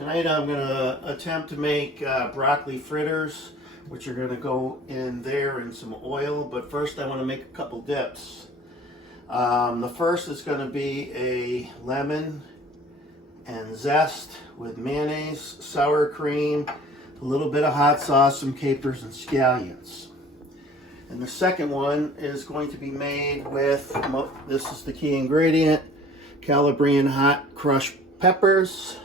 Tonight I'm going to attempt to make broccoli fritters, which are going to go in there in some oil. But first I want to make a couple dips. The first is going to be a lemon and zest with mayonnaise, sour cream, a little bit of hot sauce, some capers and scallions. And the second one is going to be made with, this is the key ingredient, Calabrian hot crushed peppers,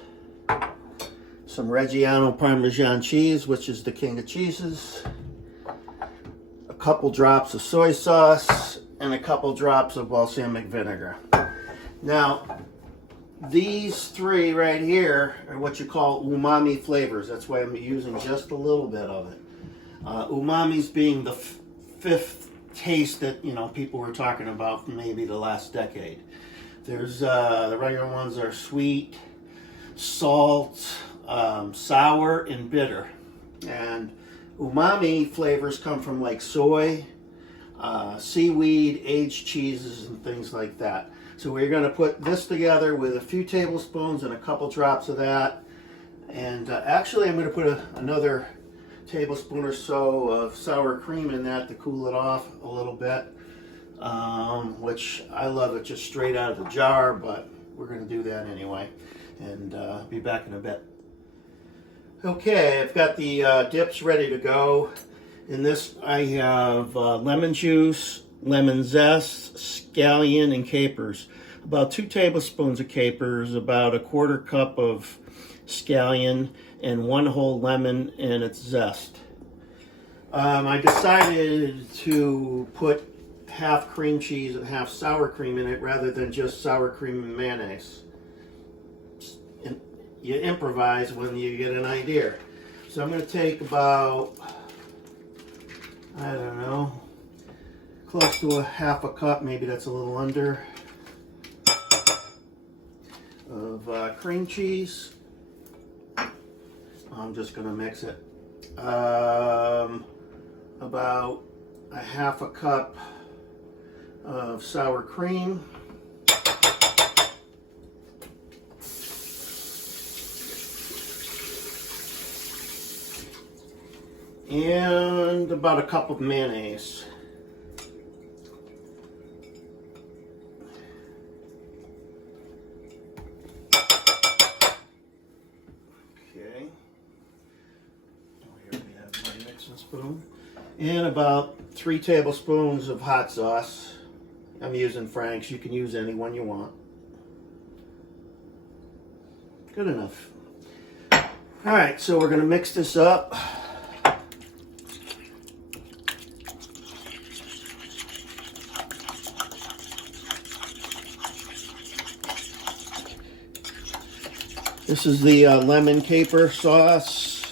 some Reggiano Parmesan cheese, which is the king of cheeses, a couple drops of soy sauce, and a couple drops of balsamic vinegar. Now, these three right here are what you call umami flavors. That's why I'm using just a little bit of it. Umami's being the fifth taste that, you know, people were talking about for maybe the last decade. There's the regular ones are sweet, salt, sour, and bitter. And umami flavors come from like soy, seaweed, aged cheeses, and things like that. So we're going to put this together with a few tablespoons and a couple drops of that. And actually I'm going to put another tablespoon or so of sour cream in that to cool it off a little bit, which I love it just straight out of the jar, but we're going to do that anyway. And be back in a bit. Okay, I've got the dips ready to go. In this I have lemon juice, lemon zest, scallion, and capers. About 2 tablespoons of capers, about a 1/4 cup of scallion, and 1 whole lemon and its zest. I decided to put half cream cheese and half sour cream in it rather than just sour cream and mayonnaise. You improvise when you get an idea. So I'm going to take about, I don't know, close to a 1/2 cup, maybe that's a little under, of cream cheese. I'm just going to mix it. About a 1/2 cup of sour cream. And about a cup of mayonnaise. Okay. Here we have my mixing spoon. And about 3 tablespoons of hot sauce. I'm using Frank's. You can use any one you want. Good enough. All right, so we're going to mix this up. This is the lemon caper sauce.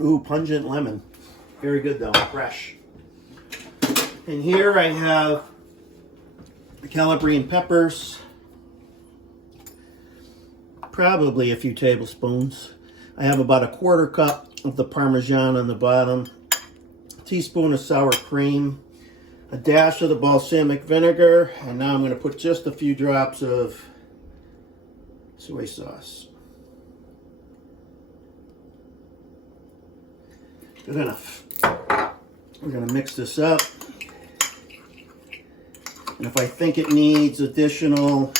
Ooh, pungent lemon. Very good though, fresh. And here I have the Calabrian peppers. Probably a few tablespoons. I have about a 1/4 cup of the Parmesan on the bottom. A teaspoon of sour cream. A dash of the balsamic vinegar, and now I'm going to put just a few drops of soy sauce. Good enough. We're going to mix this up. And if I think it needs additional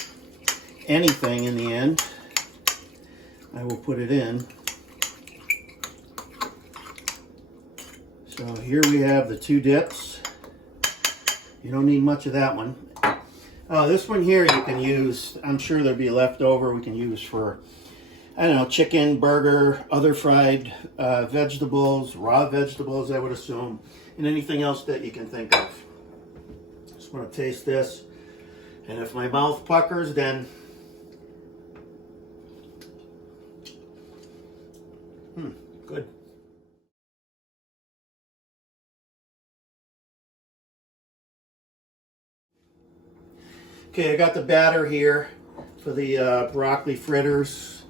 anything in the end, I will put it in. So here we have the 2 dips. You don't need much of that one. This one here you can use, I'm sure there'll be leftover, we can use for, I don't know, chicken, burger, other fried vegetables, raw vegetables I would assume, and anything else that you can think of. Just want to taste this, and if my mouth puckers, then good. Okay, I got the batter here for the broccoli fritters.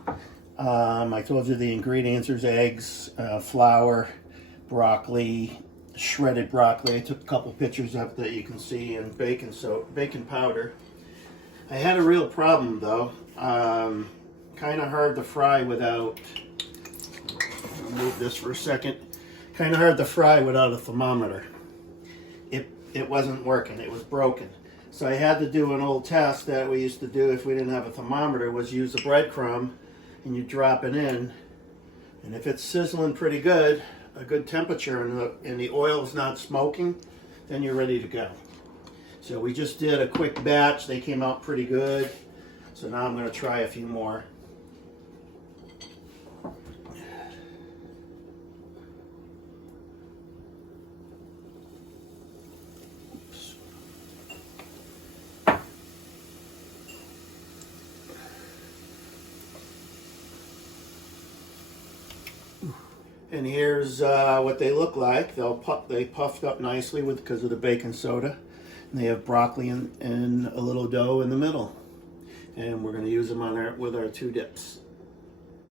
I told you the ingredients. There's eggs, flour, broccoli, shredded broccoli. I took a couple pictures of it that you can see, and bacon powder. I had a real problem though. Kind of hard to fry without. Move this for a second. Kind of hard to fry without a thermometer. It wasn't working. It was broken. So I had to do an old test that we used to do if we didn't have a thermometer, was use a breadcrumb and you drop it in, and if it's sizzling pretty good, a good temperature, and the oil's not smoking, then you're ready to go. So we just did a quick batch. They came out pretty good. So now I'm going to try a few more. And here's what they look like. They puffed up nicely because of the baking soda. And they have broccoli and a little dough in the middle. And we're going to use them with our two dips.